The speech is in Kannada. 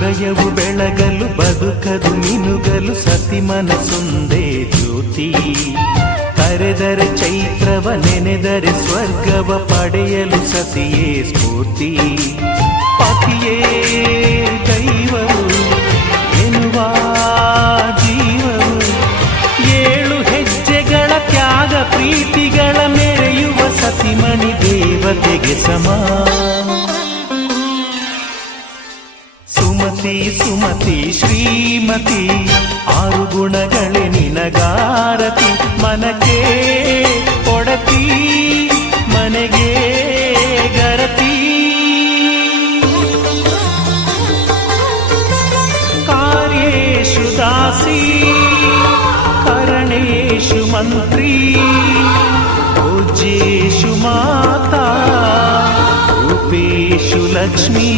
ಹೃದಯವು ಬೆಳಗಲು ಬದುಕದು ಮಿನುಗಲು ಸತಿ ಮನಸೊಂದೇ ಜ್ಯೋತಿ. ಕರೆದರೆ ಚೈತ್ರವ ನೆನೆದರೆ ಸ್ವರ್ಗವ ಪಡೆಯಲು ಸತಿಯೇ ಸ್ಫೂರ್ತಿ. ಪತಿಯೇ ದೈವವು ಎನ್ನುವ ಜೀವವು, 7 ಹೆಜ್ಜೆಗಳ ತ್ಯಾಗ ಪ್ರೀತಿಗಳ ಮೆರೆಯುವ ಸತಿಮಣಿ ದೇವತೆಗೆ ಸಮ. ಸುಮತಿ ಸುಮತಿ ಶ್ರೀಮತಿ 6 ಗುಣಗಳೇ ನಿನಗಾರತಿ. ಮನಕ್ಕೆ ಕೊಡತಿ ಮನೆಗೆ ಗರತಿ. ಕಾರ್ಯೇಷು ದಾಸಿ ಕರಣೇಷು ಮಂತ್ರಿ. ಭೋಜ್ಯೇಷು ಮಾತಾ ರೂಪೇಷು ಲಕ್ಷ್ಮೀ.